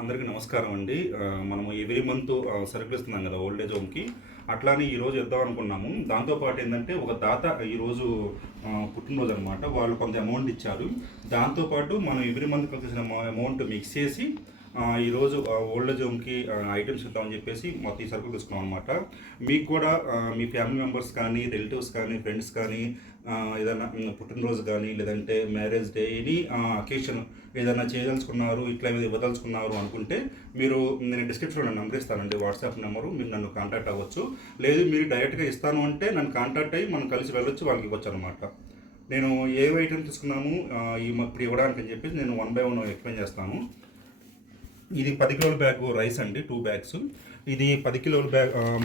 అందరికీ నమస్కారం అండి. మనము ఎవ్రీ మంత్ సరుకులు ఇస్తున్నాం కదా ఓల్డ్ ఏజ్ హోమ్కి. అట్లానే ఈరోజు ఇద్దాం అనుకున్నాము. దాంతోపాటు ఏంటంటే ఒక దాత ఈరోజు పుట్టినరోజు అనమాట. వాళ్ళు కొంత అమౌంట్ ఇచ్చారు. దాంతోపాటు మనం ఎవ్రీ మంత్ కలిసిన అమౌంట్ మిక్స్ చేసి ఈరోజు ఓల్డ్ ఏజ్ హోమ్కి ఐటమ్స్ ఇద్దామని చెప్పేసి మొత్తం ఈ సరుకులు తీసుకున్నాం అనమాట. మీకు కూడా మీ ఫ్యామిలీ మెంబర్స్ కానీ, రిలేటివ్స్ కానీ, ఫ్రెండ్స్ కానీ, ఏదైనా పుట్టినరోజు కానీ, లేదంటే మ్యారేజ్ డే, ఎనీ అకేషన్ ఏదైనా చేయదలుచుకున్నారు, ఇట్లా మీద ఇవ్వదలుచుకున్నారు అనుకుంటే మీరు నేను డిస్క్రిప్షన్లో నెంబర్ ఇస్తానండి, వాట్సాప్ నెంబరు. మీరు నన్ను కాంటాక్ట్ అవ్వచ్చు. లేదు మీరు డైరెక్ట్గా ఇస్తాను అంటే నన్ను కాంటాక్ట్ అయ్యి మనం కలిసి వెళ్ళొచ్చు, వాళ్ళకి ఇవ్వచ్చు అనమాట. నేను ఏ ఐటమ్ తీసుకున్నాము ఇప్పుడు ఇవ్వడానికి అని చెప్పేసి నేను 1 by 1 ఎక్స్ప్లెయిన్ చేస్తాను. ఇది 10 కిలోల బ్యాగ్ రైస్ అండి, 2 bags. ఇది 10 కిలోల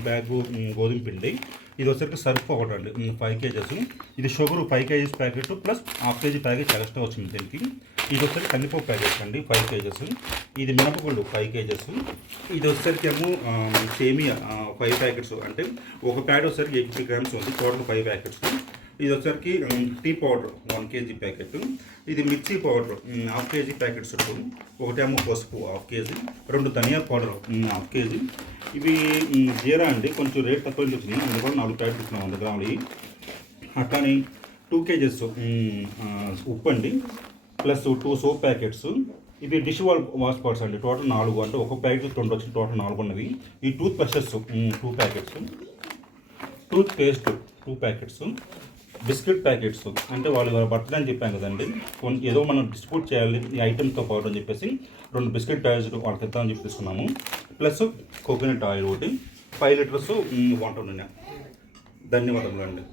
బ్యాగు గోధుమ పిండి. ఇది వచ్చేసరికి సర్ఫ్ ఒకటి అండి, 5 kgs. ఇది sugar 5 kgs packet plus ½ kg packet extra వచ్చింది దీనికి. ఇది వచ్చేసరికి కందిపప్పు ప్యాకెట్ అండి, 5 kgs. ఇది మినపగుళ్ళు 5 kgs. ఇది వచ్చేసరికి ఏమో సేమియా 5 ప్యాకెట్స్, అంటే ఒక ప్యాకెట్ వచ్చేసరికి 80 grams ఉంది, టోటల్ 5 ప్యాకెట్స్. ఇది వచ్చేసరికి టీ పౌడర్ 1 kg ప్యాకెట్. ఇది మిర్చి పౌడర్ ½ kg ప్యాకెట్స్. ఒకటేమో పసుపు ½ kg, 2 ధనియా పౌడర్ ½ kg. ఇవి జీరా అండి, కొంచెం రేట్ తక్కువ వచ్చినాయి, అందుకని 4 ప్యాకెట్ ఇస్తున్నాం 100 గ్రాములు. అట్లానే 2 kgs ఉప్పు అండి, ప్లస్ 2 సోప్ ప్యాకెట్స్. ఇవి డిష్ వాష్ పౌడర్స్ అండి, టోటల్ 4, అంటే ఒక ప్యాకెట్ 2 వచ్చింది, టోటల్ 4 ఉన్నవి. ఈ టూత్ బ్రషెస్ 2 ప్యాకెట్స్, టూత్ పేస్ట్ 2 ప్యాకెట్స్, బిస్కెట్ ప్యాకెట్స్, అంటే వాళ్ళు బర్త్డే అని చెప్పాం కదండి, ఏదో మనం డిస్ట్రిబ్యూట్ చేయాలి ఈ ఐటమ్తో పాటు అని చెప్పేసి 2 బిస్కెట్ ప్యాకెట్స్ వాళ్ళకి ఇద్దామని చెప్పి తీసుకున్నాము. ప్లస్ కోకోనట్ ఆయిల్ ఒకటి, 5 లీటర్స్ వంట నూనె. ధన్యవాదములు అండి.